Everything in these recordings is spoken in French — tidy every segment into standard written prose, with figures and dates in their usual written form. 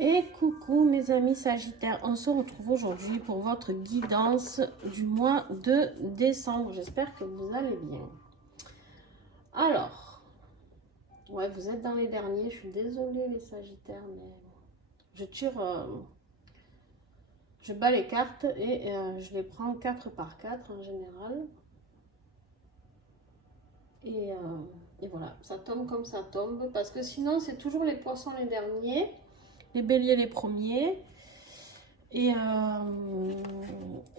Et coucou mes amis Sagittaires, on se retrouve aujourd'hui pour votre guidance du mois de décembre. J'espère que vous allez bien. Alors, ouais, vous êtes dans les derniers, je suis désolée les Sagittaires, mais je tire, je bats les cartes et je les prends 4 par 4 en général. Et voilà, ça tombe comme ça tombe, parce que sinon c'est toujours les poissons les derniers, les béliers les premiers. Et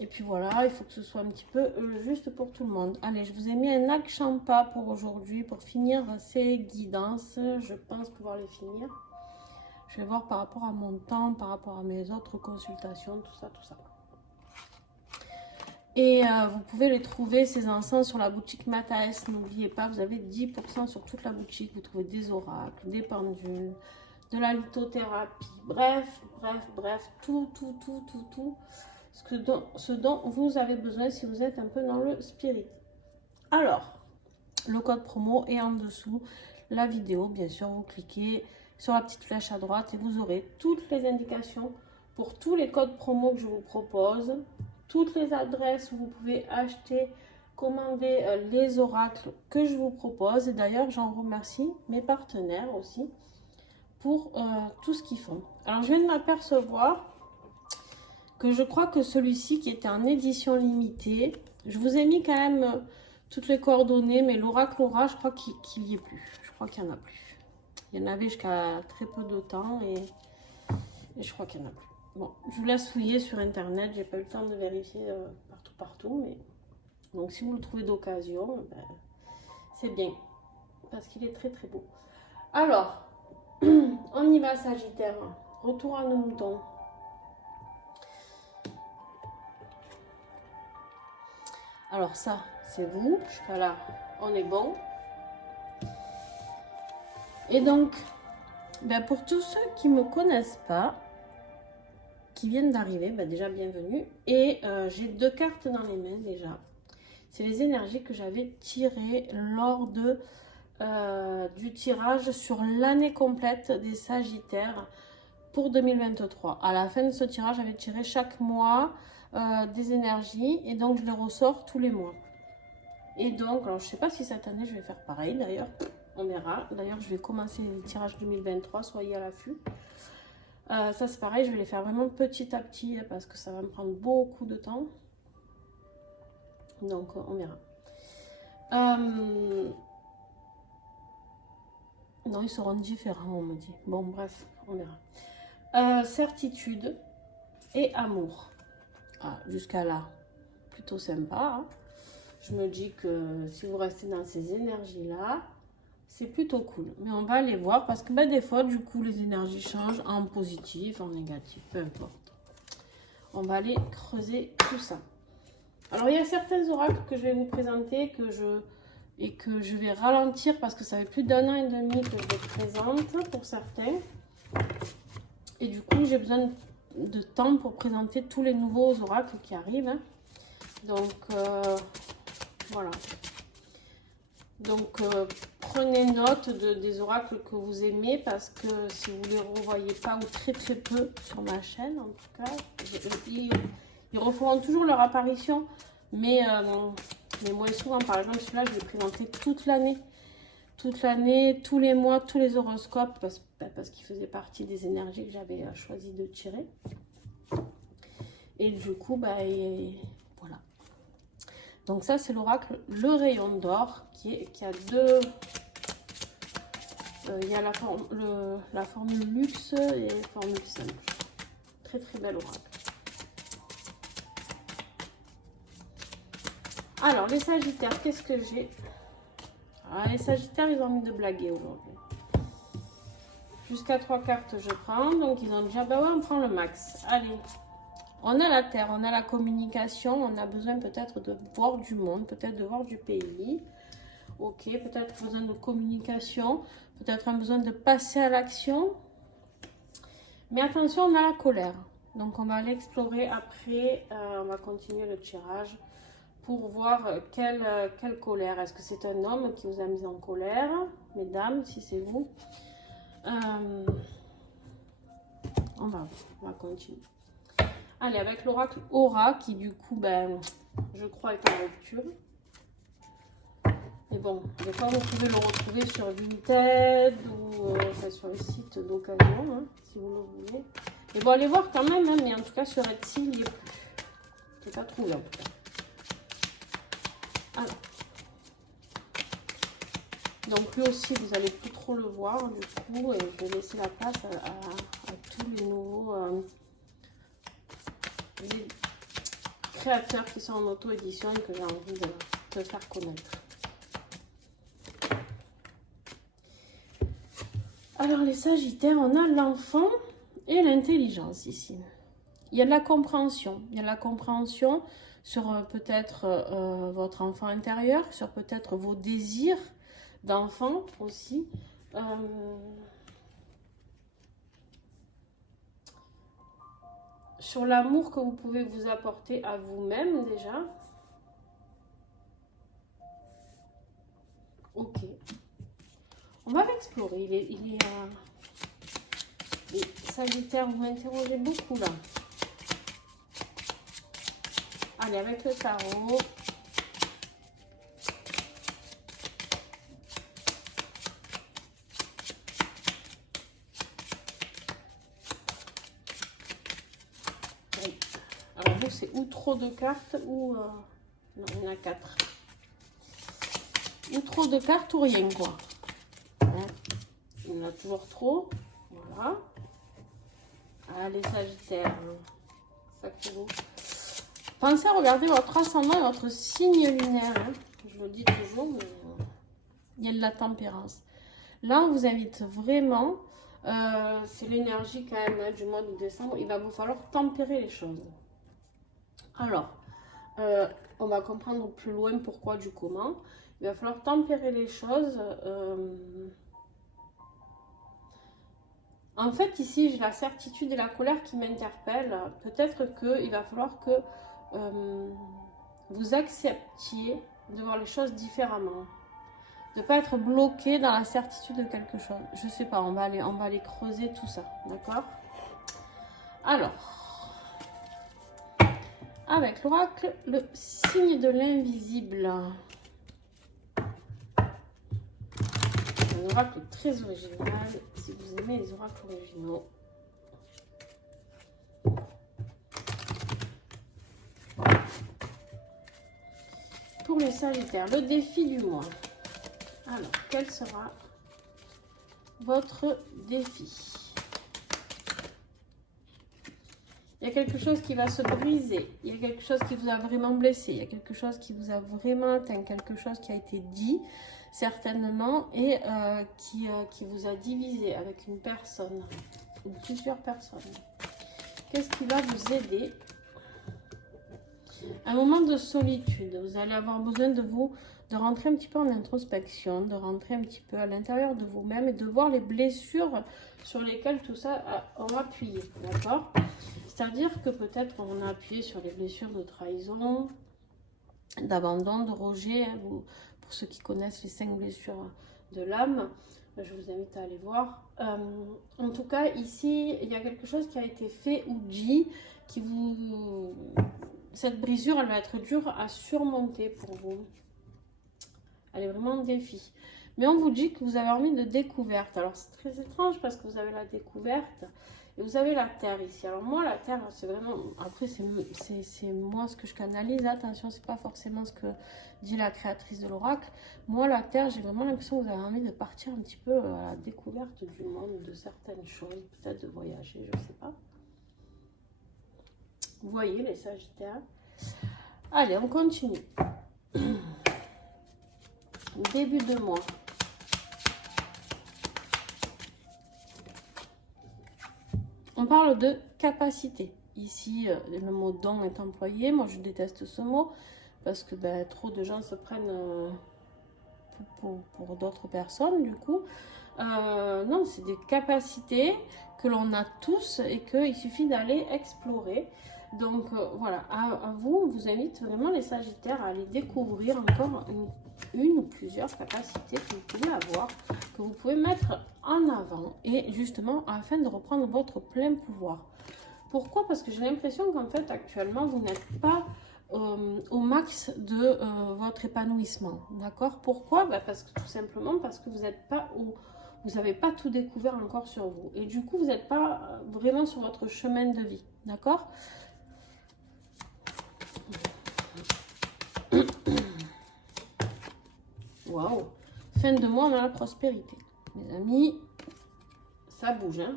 puis voilà, il faut que ce soit un petit peu juste pour tout le monde. Allez, je vous ai mis un Akshanta pour aujourd'hui, pour finir ces guidances. Je pense pouvoir les finir. Je vais voir par rapport à mon temps, par rapport à mes autres consultations, tout ça, tout ça. Et vous pouvez les trouver, ces encens, sur la boutique Mataes. N'oubliez pas, vous avez 10% sur toute la boutique. Vous trouvez des oracles, des pendules, de la lithothérapie. Bref, tout. Ce dont vous avez besoin si vous êtes un peu dans le spirit. Alors, le code promo est en dessous. La vidéo, bien sûr, vous cliquez sur la petite flèche à droite et vous aurez toutes les indications pour tous les codes promo que je vous propose. Toutes les adresses où vous pouvez acheter, commander les oracles que je vous propose. Et d'ailleurs, j'en remercie mes partenaires aussi pour tout ce qu'ils font. Alors, je viens de m'apercevoir que je crois que celui-ci qui était en édition limitée, je vous ai mis quand même toutes les coordonnées, mais l'oracle Aura, je crois qu'il n'y est plus. Je crois qu'il n'y en a plus. Il y en avait jusqu'à très peu de temps et je crois qu'il n'y en a plus. Bon, je vous laisse fouiller sur internet, j'ai pas eu le temps de vérifier partout, mais donc si vous le trouvez d'occasion, ben, c'est bien, parce qu'il est très beau. Alors, on y va Sagittaire, retour à nos moutons. Alors ça, c'est vous, jusqu'à là, on est bon. Et donc, ben pour tous ceux qui ne me connaissent pas, qui viennent d'arriver, ben déjà bienvenue. Et j'ai 2 cartes dans les mains déjà. C'est les énergies que j'avais tirées lors du tirage sur l'année complète des Sagittaires pour 2023. À la fin de ce tirage, j'avais tiré chaque mois des énergies et donc je les ressors tous les mois. Et donc, alors je sais pas si cette année je vais faire pareil d'ailleurs, on verra. D'ailleurs, je vais commencer le tirage 2023, soyez à l'affût. Ça c'est pareil, je vais les faire vraiment petit à petit parce que ça va me prendre beaucoup de temps. Donc on verra. Non, ils seront différents, on me dit. Bon, bref, on verra. Certitude et amour. Ah, jusqu'à là, plutôt sympa. Hein. Je me dis que si vous restez dans ces énergies-là, c'est plutôt cool. Mais on va aller voir parce que des fois, du coup, les énergies changent en positif, en négatif, peu importe. On va aller creuser tout ça. Alors, il y a certains oracles que je vais vous présenter que je vais ralentir parce que ça fait plus d'1 an et demi que je les présente pour certains. Et du coup, j'ai besoin de temps pour présenter tous les nouveaux oracles qui arrivent. Hein. Donc, voilà. Donc, prenez note des oracles que vous aimez parce que si vous ne les revoyez pas ou très peu sur ma chaîne, en tout cas, ils referont toujours leur apparition, mais moins souvent. Par exemple, celui-là, je l'ai présenté toute l'année. Toute l'année, tous les mois, tous les horoscopes, parce qu'il faisait partie des énergies que j'avais choisi de tirer. Et du coup, voilà. Donc ça, c'est l'oracle Le Rayon d'Or, qui a deux... il y a la formule luxe et la formule simple. Très bel oracle. Alors, les Sagittaires, qu'est-ce que j'ai? Les Sagittaires, ils ont envie de blaguer aujourd'hui. Jusqu'à 3 cartes, je prends. Donc, ils ont déjà... Bah ouais, on prend le max. Allez. On a la terre, on a la communication. On a besoin peut-être de voir du monde, peut-être de voir du pays. Ok, peut-être besoin de communication. Peut-être un besoin de passer à l'action. Mais attention, on a la colère. Donc, on va aller explorer après. On va continuer le tirage pour voir quelle colère. Est-ce que c'est un homme qui vous a mis en colère, mesdames, si c'est vous? on va continuer. Allez, avec l'oracle Aura, qui du coup, ben, je crois est en rupture. Et bon, des fois, vous pouvez le retrouver sur Vinted ou enfin, sur le site d'occasion, hein, si vous le voulez. Et bon, allez voir quand même, hein, mais en tout cas, sur Etsy, il n'y est plus. Je n'ai pas trouvé, en tout cas. Alors. Donc, lui aussi, vous n'allez plus trop le voir, du coup, et je vais laisser la place à tous les nouveaux les créateurs qui sont en auto-édition et que j'ai envie de faire connaître. Alors, les Sagittaires, on a l'enfant et l'intelligence ici. Il y a de la compréhension. Il y a de la compréhension sur peut-être votre enfant intérieur, sur peut-être vos désirs d'enfant aussi. Sur l'amour que vous pouvez vous apporter à vous-même déjà. Ok. On va l'explorer. Les Sagittaires, vous m'interrogez beaucoup là. Allez, avec le tarot. Oui. Alors vous, c'est ou trop de cartes ou... non, il y en a 4. Ou trop de cartes ou rien, quoi. Hein? Il y en a toujours trop. Voilà. Allez, Sagittaire. Sacrez-vous. Pensez à regarder votre ascendant et votre signe lunaire. Hein. Je vous le dis toujours, mais il y a de la tempérance. Là, on vous invite vraiment, c'est l'énergie quand même hein, du mois de décembre, il va vous falloir tempérer les choses. Alors, on va comprendre plus loin pourquoi du comment. Il va falloir tempérer les choses. En fait, ici, j'ai la certitude et la colère qui m'interpellent. Peut-être qu'il va falloir que vous acceptiez de voir les choses différemment. De ne pas être bloqué dans la certitude de quelque chose. Je ne sais pas, on va aller creuser tout ça. D'accord? Alors, avec l'oracle, le signe de l'invisible. Un oracle très original, si vous aimez les oracles originaux. Pour les Sagittaires, le défi du mois. Alors, quel sera votre défi? Il y a quelque chose qui va se briser, il y a quelque chose qui vous a vraiment blessé, il y a quelque chose qui vous a vraiment atteint, quelque chose qui a été dit certainement et qui vous a divisé avec une personne ou plusieurs personnes. Qu'est-ce qui va vous aider? Un moment de solitude, vous allez avoir besoin de rentrer un petit peu en introspection, de rentrer un petit peu à l'intérieur de vous-même et de voir les blessures sur lesquelles tout ça a appuyé, d'accord? C'est-à-dire que peut-être on a appuyé sur les blessures de trahison, d'abandon, de rejet. Hein, pour ceux qui connaissent les 5 blessures de l'âme, je vous invite à aller voir. En tout cas, ici, il y a quelque chose qui a été fait ou dit qui vous... Cette brisure, elle va être dure à surmonter pour vous. Elle est vraiment un défi. Mais on vous dit que vous avez envie de découverte. Alors, c'est très étrange parce que vous avez la découverte et vous avez la terre ici. Alors, moi, la terre, c'est vraiment... Après, c'est moi ce que je canalise. Attention, c'est pas forcément ce que dit la créatrice de l'oracle. Moi, la terre, j'ai vraiment l'impression que vous avez envie de partir un petit peu à la découverte du monde, de certaines choses. Peut-être de voyager, je sais pas. Vous voyez, les Sagittaires. Allez, on continue. Début de mois. On parle de capacité. Ici, le mot don est employé. Moi, je déteste ce mot parce que ben, trop de gens se prennent pour d'autres personnes, du coup. Non, c'est des capacités que l'on a tous et qu'il suffit d'aller explorer. Donc, voilà, à vous, on vous invite vraiment les Sagittaires à aller découvrir encore une une ou plusieurs capacités que vous pouvez avoir, que vous pouvez mettre en avant et justement afin de reprendre votre plein pouvoir. Pourquoi? Parce que j'ai l'impression qu'en fait actuellement vous n'êtes pas au max de votre épanouissement. D'accord? Pourquoi? Parce que tout simplement parce que vous n'êtes pas au... Vous n'avez pas tout découvert encore sur vous. Et du coup, vous n'êtes pas vraiment sur votre chemin de vie. D'accord? Waouh! Fin de mois, on a la prospérité. Les amis, ça bouge. Hein?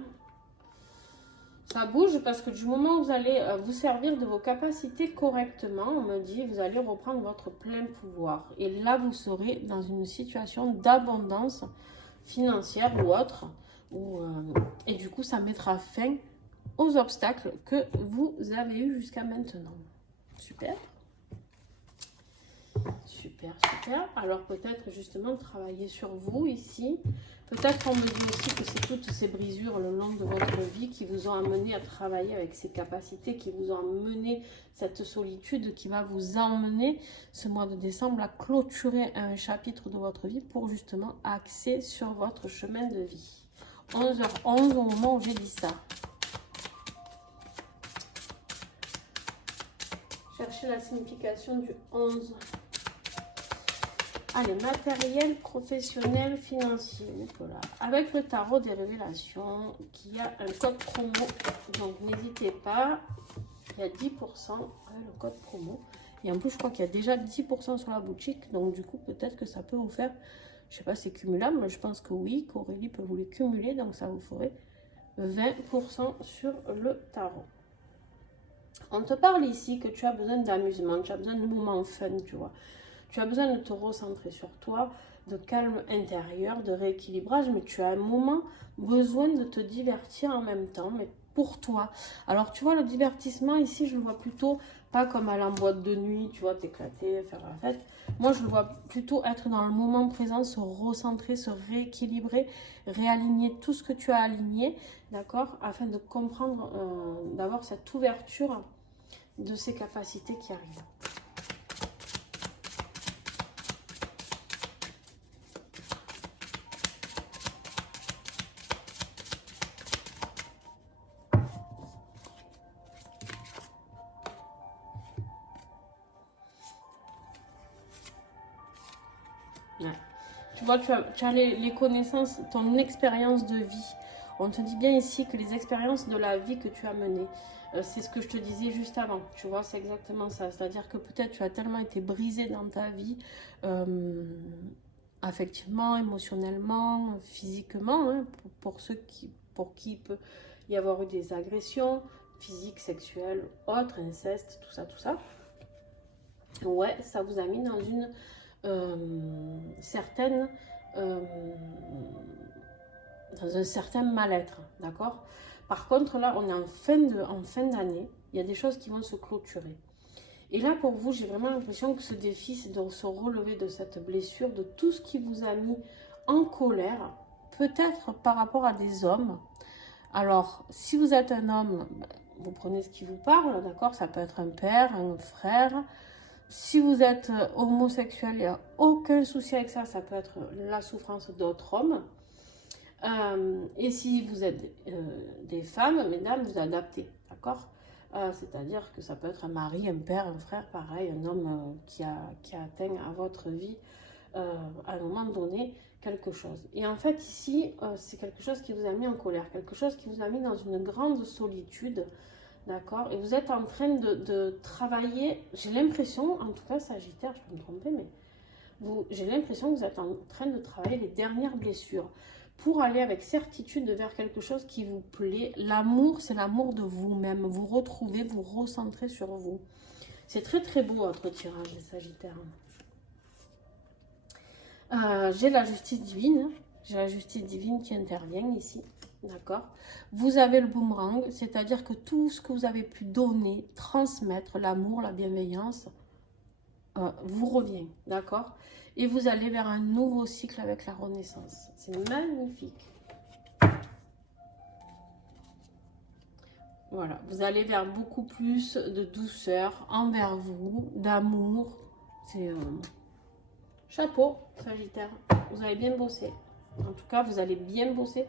Ça bouge parce que du moment où vous allez vous servir de vos capacités correctement, on me dit, vous allez reprendre votre plein pouvoir. Et là, vous serez dans une situation d'abondance financière ou autre. Et du coup, ça mettra fin aux obstacles que vous avez eu jusqu'à maintenant. Super. Super, super. Alors peut-être justement travailler sur vous ici. Peut-être qu'on me dit aussi que c'est toutes ces brisures le long de votre vie qui vous ont amené à travailler avec ces capacités, qui vous ont amené cette solitude, qui va vous emmener ce mois de décembre à clôturer un chapitre de votre vie pour justement axer sur votre chemin de vie. 11h11 au moment où j'ai dit ça. Cherchez la signification du 11. Allez, matériel, professionnel, financier. Voilà. Avec le tarot des révélations, qui a un code promo. Donc, n'hésitez pas. Il y a 10% avec le code promo. Et en plus, je crois qu'il y a déjà 10% sur la boutique. Donc, du coup, peut-être que ça peut vous faire... Je ne sais pas si c'est cumulable, mais je pense que oui, qu'Aurélie peut vous les cumuler. Donc, ça vous ferait 20% sur le tarot. On te parle ici que tu as besoin d'amusement, tu as besoin de moments fun, tu vois. Tu as besoin de te recentrer sur toi, de calme intérieur, de rééquilibrage, mais tu as un moment besoin de te divertir en même temps, mais pour toi. Alors, tu vois, le divertissement, ici, je le vois plutôt pas comme aller en boîte de nuit, tu vois, t'éclater, faire la fête. Moi, je le vois plutôt être dans le moment présent, se recentrer, se rééquilibrer, réaligner tout ce que tu as aligné, d'accord, afin de comprendre, d'avoir cette ouverture de ces capacités qui arrivent. Ouais. Tu vois, tu as les connaissances, ton expérience de vie. On te dit bien ici que les expériences de la vie que tu as menées, c'est ce que je te disais juste avant. Tu vois, c'est exactement ça. C'est-à-dire que peut-être tu as tellement été brisé dans ta vie, affectivement, émotionnellement, physiquement, hein, pour qui il peut y avoir eu des agressions physiques, sexuelles, autres, inceste, tout ça, tout ça. Ouais, ça vous a mis dans une certaine dans un certain mal-être, d'accord. Par contre, là, on est en fin d'année, il y a des choses qui vont se clôturer. Et là, pour vous, j'ai vraiment l'impression que ce défi, c'est de se relever de cette blessure, de tout ce qui vous a mis en colère, peut-être par rapport à des hommes. Alors, si vous êtes un homme, vous prenez ce qui vous parle, d'accord. Ça peut être un père, un frère. Si vous êtes homosexuel, il n'y a aucun souci avec ça. Ça peut être la souffrance d'autres hommes. Et si vous êtes des femmes, mesdames, vous adaptez, d'accord. C'est-à-dire que ça peut être un mari, un père, un frère, pareil, un homme qui a atteint à votre vie, à un moment donné, quelque chose. Et en fait, ici, c'est quelque chose qui vous a mis en colère, quelque chose qui vous a mis dans une grande solitude, d'accord. Et vous êtes en train de travailler, j'ai l'impression, en tout cas, Sagittaire, je peux me tromper, mais j'ai l'impression que vous êtes en train de travailler les dernières blessures pour aller avec certitude vers quelque chose qui vous plaît. L'amour, c'est l'amour de vous-même. Vous retrouvez, vous recentrez sur vous. C'est très très beau votre tirage, les Sagittaires. J'ai la justice divine. J'ai la justice divine qui intervient ici. D'accord. Vous avez le boomerang, c'est-à-dire que tout ce que vous avez pu donner, transmettre, l'amour, la bienveillance, vous revient. D'accord. Et vous allez vers un nouveau cycle avec la renaissance. C'est magnifique. Voilà, vous allez vers beaucoup plus de douceur envers vous, d'amour. C'est, Chapeau, Sagittaire. Vous avez bien bossé. En tout cas, vous allez bien bosser.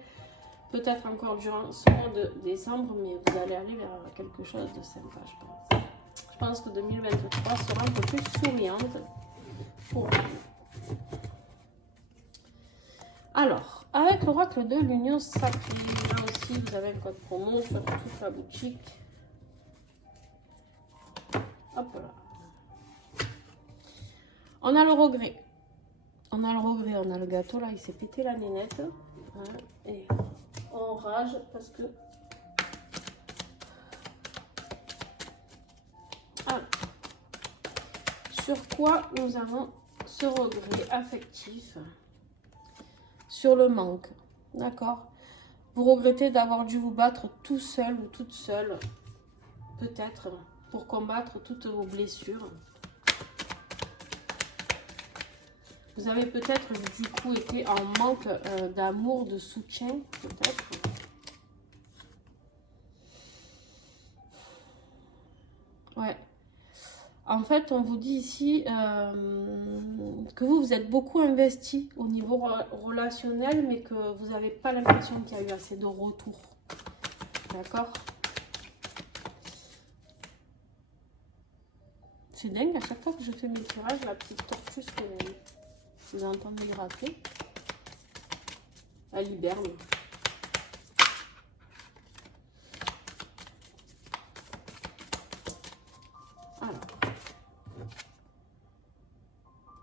Peut-être encore durant ce mois de décembre, mais vous allez aller vers quelque chose de sympa, je pense. Je pense que 2023 sera un peu plus souriante pour vous. Alors, avec l'oracle de l'Union Sacrée, là aussi, vous avez un code promo sur toute la boutique. Hop là. On a le regret. On a le regret, on a le gâteau, là, il s'est pété la nénette. Hein, et on rage parce que... Alors, sur quoi nous avons ce regret affectif? Sur le manque, d'accord? Vous regrettez d'avoir dû vous battre tout seul ou toute seule, peut-être, pour combattre toutes vos blessures. Vous avez peut-être du coup été en manque d'amour, de soutien, peut-être. Ouais. En fait, on vous dit ici que vous êtes beaucoup investi au niveau relationnel, mais que vous n'avez pas l'impression qu'il y a eu assez de retour. D'accord? C'est dingue, à chaque fois que je fais mes tirages, la petite tortue se réveille. Vous entendez gratter. Elle hiberne. Alors.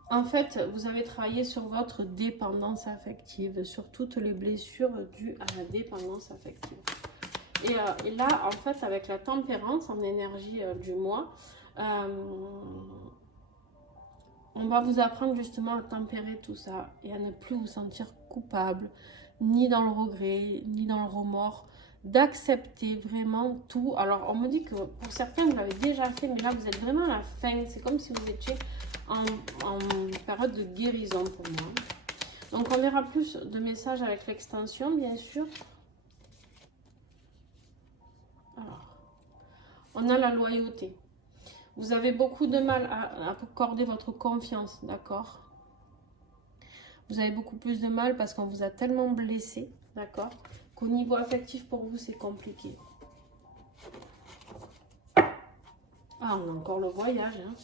En fait, vous avez travaillé sur votre dépendance affective, sur toutes les blessures dues à la dépendance affective. Et là, en fait, avec la tempérance en énergie du mois, on va vous apprendre justement à tempérer tout ça et à ne plus vous sentir coupable, ni dans le regret, ni dans le remords, d'accepter vraiment tout. Alors, on me dit que pour certains, vous l'avez déjà fait, mais là, vous êtes vraiment à la fin. C'est comme si vous étiez en période de guérison pour moi. Donc, on verra plus de messages avec l'extension, bien sûr. Alors, on a la loyauté. Vous avez beaucoup de mal à accorder votre confiance, d'accord? Vous avez beaucoup plus de mal parce qu'on vous a tellement blessé, d'accord? Qu'au niveau affectif, pour vous, c'est compliqué. Ah, on a encore le voyage, hein.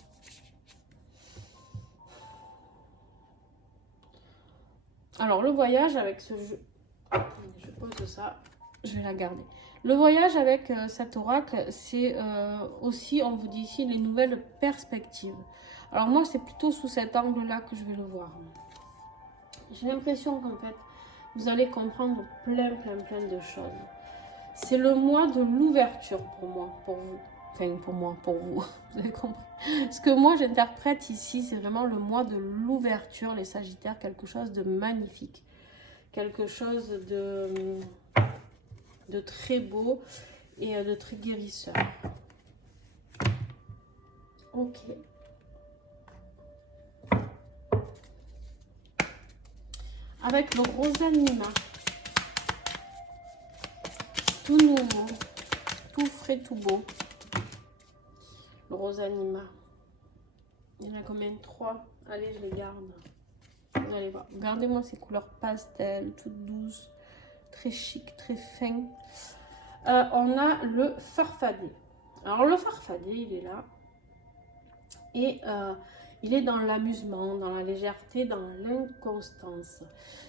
Alors, le voyage avec ce jeu... Je pose ça, je vais la garder. Le voyage avec cet oracle, c'est aussi, on vous dit ici, les nouvelles perspectives. Alors moi, c'est plutôt sous cet angle-là que je vais le voir. J'ai l'impression qu'en fait, vous allez comprendre plein de choses. C'est le mois de l'ouverture pour moi, pour vous. Enfin, pour moi, pour vous. Vous avez compris. Ce que moi, j'interprète ici, c'est vraiment le mois de l'ouverture, les Sagittaires, quelque chose de magnifique. Quelque chose de très beau et de très guérisseur. Ok. Avec le Rosanima. Tout nouveau. Tout frais, tout beau. Le Rosanima. Il y en a combien? 3. Allez, je les garde. Vous allez voir. Regardez-moi ces couleurs pastel, toutes douces. Très chic, très fin. On a le farfadet. Alors le farfadet, il est là. Et il est dans l'amusement, dans la légèreté, dans l'inconstance.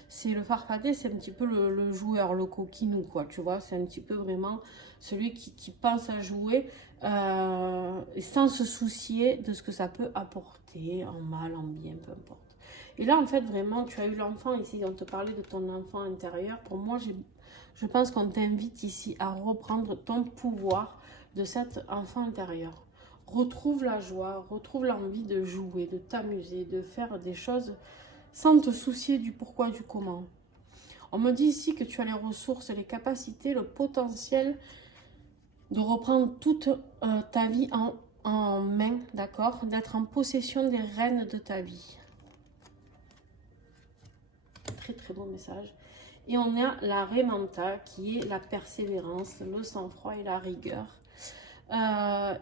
C'est le farfadet, c'est un petit peu le joueur, le coquinou, quoi, tu vois. C'est un petit peu vraiment celui qui pense à jouer sans se soucier de ce que ça peut apporter, en mal, en bien, peu importe. Et là, en fait, vraiment, tu as eu l'enfant ici, on te parlait de ton enfant intérieur. Pour moi, je pense qu'on t'invite ici à reprendre ton pouvoir de cet enfant intérieur. Retrouve la joie, retrouve l'envie de jouer, de t'amuser, de faire des choses sans te soucier du pourquoi, du comment. On me dit ici que tu as les ressources, les capacités, le potentiel de reprendre toute ta vie en main, d'accord? D'être en possession des rênes de ta vie. Très beau message. Et on a la Remanta qui est la persévérance, le sang-froid et la rigueur.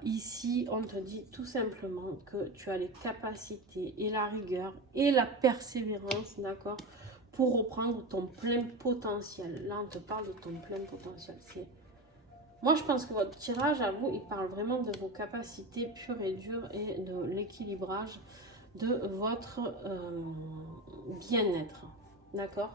Ici, on te dit tout simplement que tu as les capacités et la rigueur et la persévérance, d'accord, pour reprendre ton plein potentiel. Là, on te parle de ton plein potentiel. Moi, je pense que votre tirage, à vous, il parle vraiment de vos capacités pures et dures et de l'équilibrage de votre bien-être, d'accord?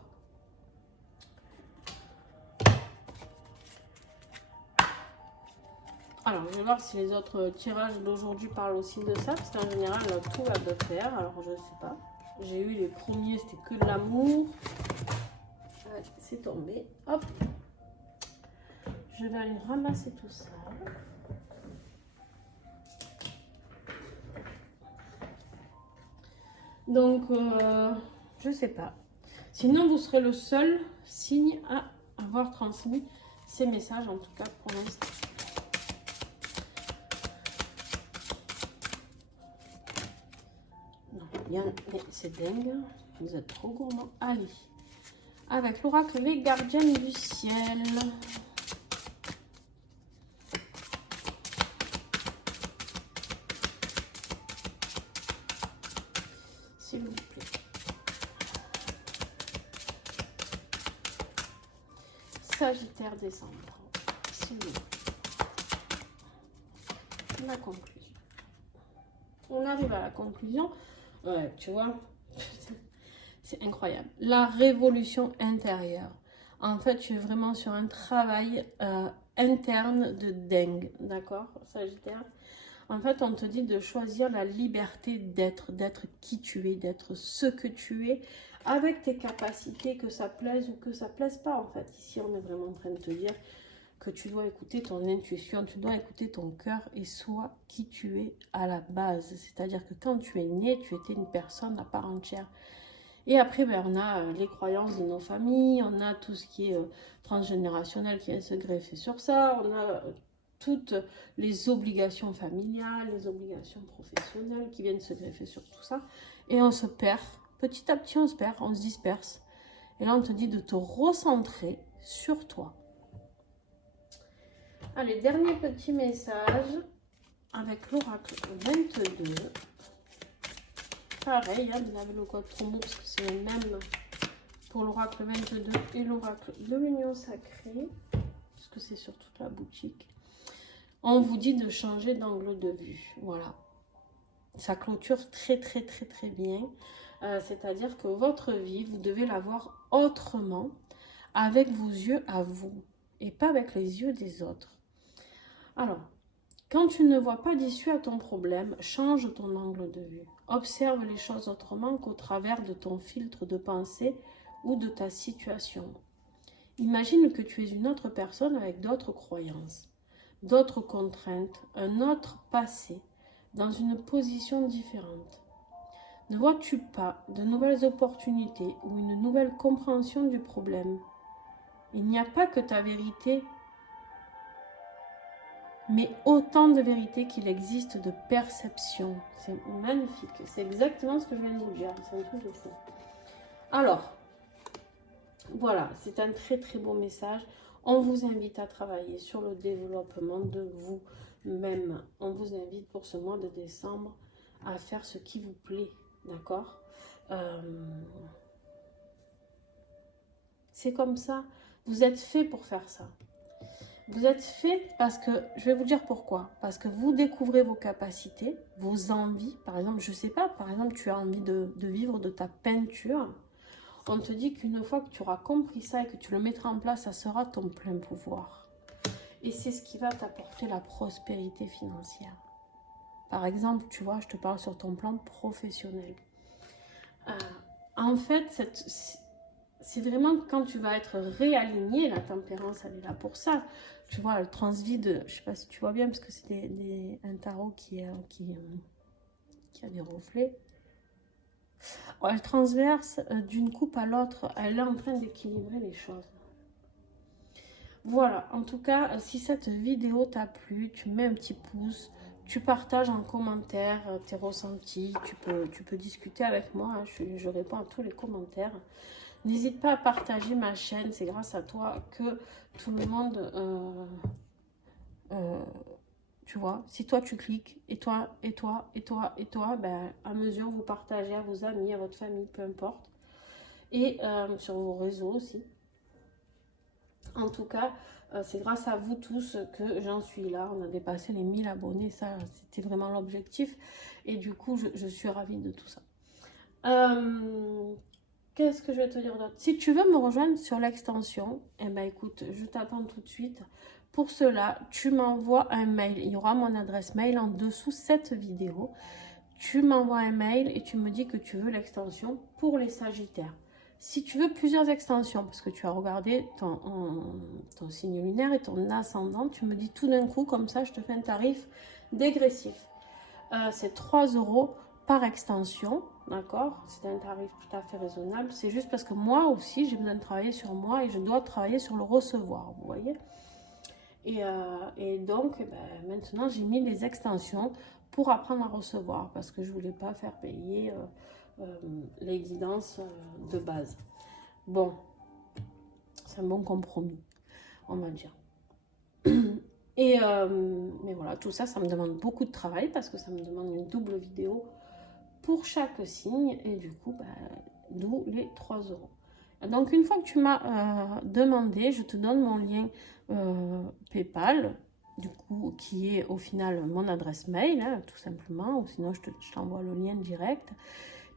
Alors, je vais voir si les autres tirages d'aujourd'hui parlent aussi de ça, parce qu'en général, tout va de pair. Alors, je ne sais pas. J'ai eu les premiers, c'était que de l'amour. C'est tombé. Hop. Je vais aller ramasser tout ça. Donc, je ne sais pas. Sinon, vous serez le seul signe à avoir transmis ces messages, en tout cas pour l'instant. C'est dingue, vous êtes trop gourmand. Allez, avec l'oracle les gardiennes du ciel. S'il vous plaît. Sagittaire décembre. S'il vous plaît. La conclusion. On arrive à la conclusion. Ouais, tu vois, c'est incroyable. La révolution intérieure. En fait, tu es vraiment sur un travail interne de dingue, d'accord, Sagittaire. En fait, on te dit de choisir la liberté d'être qui tu es, d'être ce que tu es, avec tes capacités, que ça plaise ou que ça plaise pas. En fait, ici, on est vraiment en train de te dire que tu dois écouter ton intuition, tu dois écouter ton cœur et sois qui tu es à la base. C'est-à-dire que quand tu es né, tu étais une personne à part entière. Et après, ben, on a les croyances de nos familles, on a tout ce qui est transgénérationnel qui vient se greffer sur ça, on a toutes les obligations familiales, les obligations professionnelles qui viennent se greffer sur tout ça. Et on se perd, petit à petit on se perd, on se disperse. Et là on te dit de te recentrer sur toi. Allez, dernier petit message avec l'oracle 22. Pareil, hein, vous avez le code promo parce que c'est le même pour l'oracle 22 et l'oracle de l'union sacrée, parce que c'est sur toute la boutique. On vous dit de changer d'angle de vue. Voilà. Ça clôture très bien. C'est-à-dire que votre vie, vous devez la voir autrement, avec vos yeux à vous, et pas avec les yeux des autres. Alors, quand tu ne vois pas d'issue à ton problème, change ton angle de vue. Observe les choses autrement qu'au travers de ton filtre de pensée ou de ta situation. Imagine que tu es une autre personne avec d'autres croyances, d'autres contraintes, un autre passé, dans une position différente. Ne vois-tu pas de nouvelles opportunités ou une nouvelle compréhension du problème? Il n'y a pas que ta vérité, mais autant de vérités qu'il existe de perceptions. C'est magnifique. C'est exactement ce que je viens de vous dire. C'est un truc de fou. Alors, voilà, c'est un très beau message. On vous invite à travailler sur le développement de vous-même. On vous invite pour ce mois de décembre à faire ce qui vous plaît. D'accord? C'est comme ça. Vous êtes fait pour faire ça. Vous êtes fait parce que, je vais vous dire pourquoi. Parce que vous découvrez vos capacités, vos envies. Par exemple, je ne sais pas, par exemple, tu as envie de vivre de ta peinture. On te dit qu'une fois que tu auras compris ça et que tu le mettras en place, ça sera ton plein pouvoir. Et c'est ce qui va t'apporter la prospérité financière. Par exemple, tu vois, je te parle sur ton plan professionnel. En fait, c'est vraiment quand tu vas être réaligné, la tempérance, elle est là pour ça. Tu vois, elle transvide, je ne sais pas si tu vois bien, parce que c'est un tarot qui a des reflets. Elle transverse d'une coupe à l'autre, elle est en train d'équilibrer les choses. Voilà, en tout cas, si cette vidéo t'a plu, tu mets un petit pouce, tu partages en commentaire tes ressentis, tu peux discuter avec moi, hein, je réponds à tous les commentaires. N'hésite pas à partager ma chaîne, c'est grâce à toi que tout le monde tu vois. Si toi tu cliques, et toi, et toi, et toi, et toi, ben, à mesure vous partagez à vos amis, à votre famille, peu importe. Et sur vos réseaux aussi. En tout cas, c'est grâce à vous tous que j'en suis là. On a dépassé les 1000 abonnés, ça c'était vraiment l'objectif. Et du coup, je suis ravie de tout ça. Qu'est-ce que je vais te dire d'autre? Si tu veux me rejoindre sur l'extension, eh ben écoute, je t'attends tout de suite. Pour cela, tu m'envoies un mail. Il y aura mon adresse mail en dessous cette vidéo. Tu m'envoies un mail et tu me dis que tu veux l'extension pour les Sagittaires. Si tu veux plusieurs extensions, parce que tu as regardé ton signe lunaire et ton ascendant, tu me dis tout d'un coup, comme ça, je te fais un tarif dégressif. C'est 3 € par extension, d'accord? C'est un tarif tout à fait raisonnable. C'est juste parce que moi aussi, j'ai besoin de travailler sur moi et je dois travailler sur le recevoir, vous voyez? Et donc, ben, maintenant, j'ai mis les extensions pour apprendre à recevoir parce que je voulais pas faire payer les guidances de base. Bon, c'est un bon compromis, on va dire. Mais voilà, tout ça, ça me demande beaucoup de travail parce que ça me demande une double vidéo pour chaque signe et du coup, ben, d'où les 3 €. Donc, une fois que tu m'as demandé, je te donne mon lien PayPal, du coup, qui est au final mon adresse mail, hein, tout simplement, ou sinon je t'envoie le lien direct.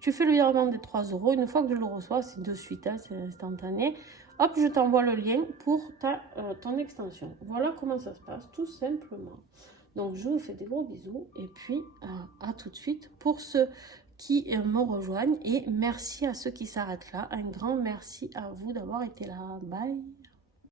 Tu fais le virement des 3 €. Une fois que je le reçois, c'est de suite, hein, c'est instantané. Hop, je t'envoie le lien pour ton extension. Voilà comment ça se passe, tout simplement. Donc, je vous fais des gros bisous et puis à tout de suite pour ceux qui me rejoignent. Et merci à ceux qui s'arrêtent là. Un grand merci à vous d'avoir été là. Bye!